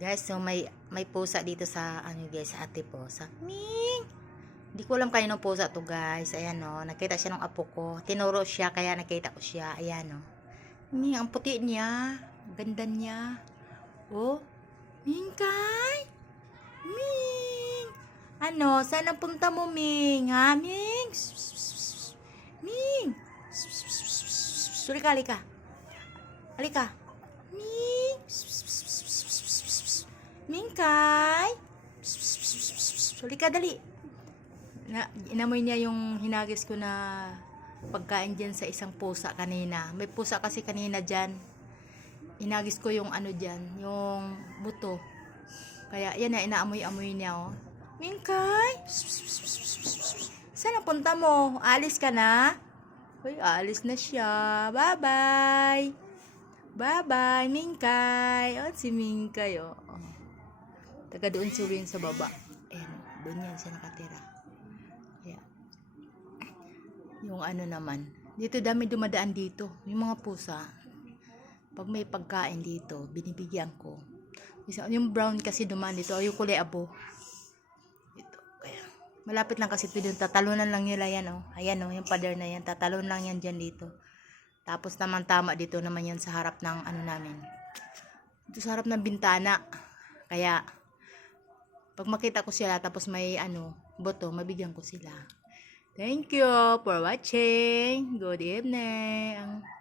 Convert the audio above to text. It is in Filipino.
Guys, so may may pusa dito sa ano guys, sa ate po. Sa Ming. Hindi ko alam kanino pusa to guys. Ayan no, nakita siya ng apo ko. Tinuro siya kaya nakita ko siya. Ayan no. Ming, ang puti niya. Ganda niya. Oh. Ming kay. Ming. Ano, saan ang punta mo, Ming? Ha, Ming? Ming. Halika, halika. Halika. Ming. Mingkay. Halika, dali. Na, inamoy niya yung hinagis ko na pagkain dyan sa isang pusa kanina. May pusa kasi kanina dyan. Inagis ko yung ano dyan, yung buto. Kaya yan na, inaamoy-amoy niya, oh. Mingkay. Saan ang punta mo? Alis ka na? Uy, alis na siya. Bye-bye. Bye-bye, Mingkay. Oh, si Mingkay, oh. oh. Taga doon si Rin sa baba. Ayan, doon yan siya nakatira. Yeah. Yung ano naman. Dito dami dumadaan dito. Yung mga pusa. Pag may pagkain dito, binibigyan ko. Yung brown kasi dumaan dito. Yung kulay abo. Ito. Kaya, malapit lang kasi dun. Tatalunan lang nila yan, oh. Ayan, oh. Yung pader na yan. Tatalon lang yan dyan dito. Tapos naman tama dito naman yan sa harap ng ano namin. Dito sa harap ng bintana. Kaya, pag makita ko sila tapos may ano, boto, mabigyan ko sila. Thank you for watching. Good evening.